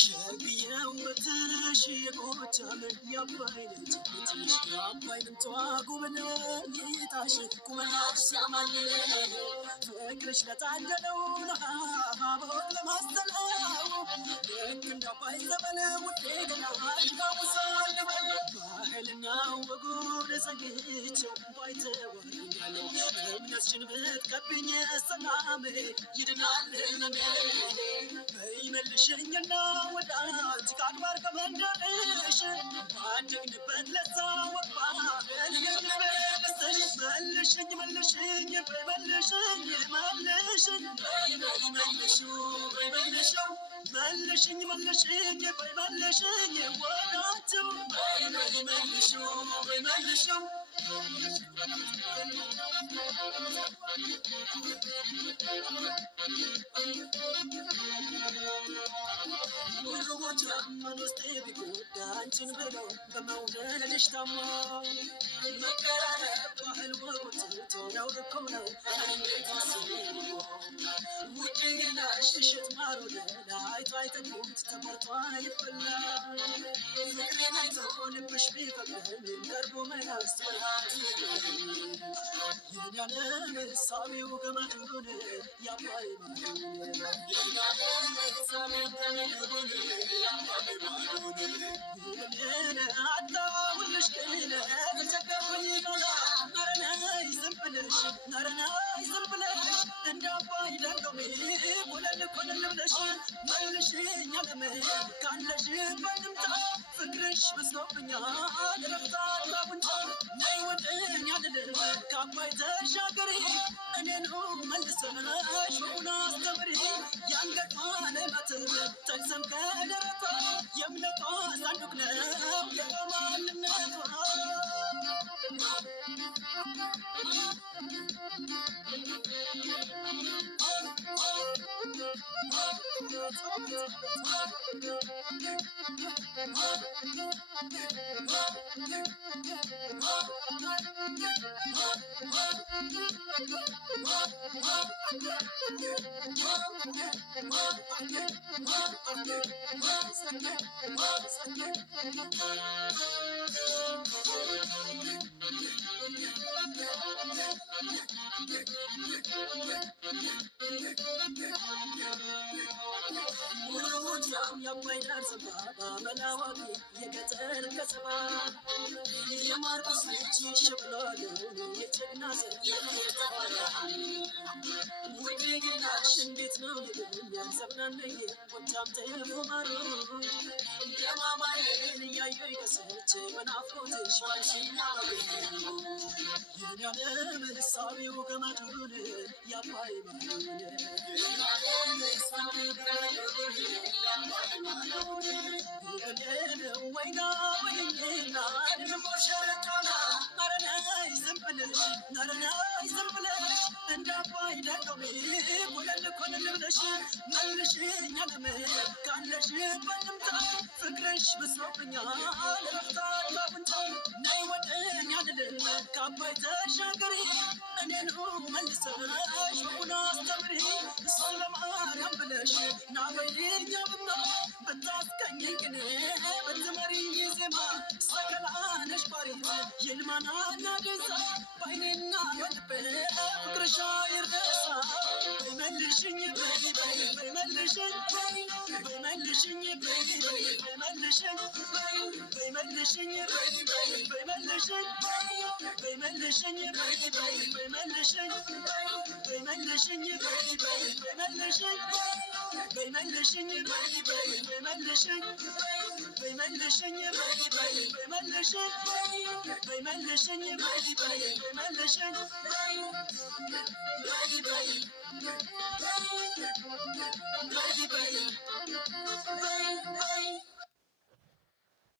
ሸግየው በትሽ የጎጃም የአባይ ልጅ ትሽ የአባይ ምንቷ ጉብን ይታሽ ቁመናሽ ሲያማል ፍቅርሽ ለታደለው ለሀቦት ለማስተለው ልክ እንደ አባይ ዘበን ውዴ ገናሽ ባሙሳል ባህልና ወጉን ዘግቼው ባይተወኛለሁ እምነትሽን ብትቀብኝ ሰላም ይድናል ህመሜ በይመልሽኝና ወዳጅ ከአድባር ከመንደርሽ ባደግንበት ለዛ ወባህል የምበልስሽ መልሽኝ መልሽኝ በይመልሽኝ መልሽኝ በይመልሽው በይመልሽው መልሽኝ መልሽኝ በይመልሽኝ ወዳቸው በይመልሽው በይመልሽው ጫማን ውስጥ ቢጎዳ አንቺን ብሎ በመውደድሽ ታሞ መቀራረብ ባህል ወጉን ትቶ ነው እኮ ነው እንዴት አስቦ ውዴ ግላሽ እሽት ማር ወለላ አይቶ አይጠግቡት ተቆርጦ አይበላ ፍቅሬን አይቶ ልብሽ ቢፈቅድም ቀርቦ መያዝ በላት የኛለም ሳቢው ገመዱን ያባይ ማዱን የኛለም ሳቢው ገመዱን ያባይ ማዱን አጣውልሽ ግን ተቸገርኩኝ ኖላ ነረናይ ዝም ብለሽ እንደ አባይ ደርገሜ ኮለል ኮለል ብለሽ መልሽኝ አለም ካለሽበት ልምጣ ፍቅርሽ በዝቶብኛል ረፍታ አጣቡንጫ ነይ ወደኝ አልልም ከአባይ ተሻገሪ እኔኑ መልሰሽ በቡና አስተምሪ የአንገቷ ለማትር ተልሰም ከደረቷ የእምነቷ ሳንዱቅ ነው የማንነቷ የአባይ ዳር ዘንባባ መላዋቂ የገጠር ከተማ የማርቆስ ልጅ ሸብሏል የጀግና ዘር የተባለ ውዴ ግላሽ እንዴት ነው ይሉኛል ዘብናነኝ ጎጃም ተፎማሩ የማማዬን እያየሁ ይከሰች በናፍቆትሽ ባንቺና የኛለም ሳቢው ገመዱን ያባይ ማዱን የኛለም ሳቢው ገመዱን ያባይ ማዱን ወይና ወይኔና ንቦሸረቃና ነረናይ ዝም ብለሽ እንደ አባይ ደቆሜ ኮለል ኮለል ብለሽ መልሽኝ አለም ካለሽበት ልምጣ ፍቅርሽ በዝቶብኛል ረፍታ አጣቡንጫ ነይ ወደኝ አልልም ከአባይ ተሻገሪ እኔኑ መልሰሽ በቡና አስተምሪ እሱን ለማርያም ብለሽ ናበይኛ ብማ ብታስቀኘኝ ቅኔ ብትመሪኝ ዜማ ሰከላነሽ ባሪት የልማናና ደንሳ ባይኔና በልቤ ፍቅርሻ ይርደሳ በይመልሽኝ በይመልሽኝ በይመልሽኝ በይመልሽኝ በይመልሽኝ በይመልሽኝ በይመልሽኝ በይመልሽኝ በይመልሽኝ በይመልሽኝ በይመልሽኝ በይመልሽኝ በይመልሽኝ በይመልሽኝ በይመልሽኝ በይመልሽኝ በይ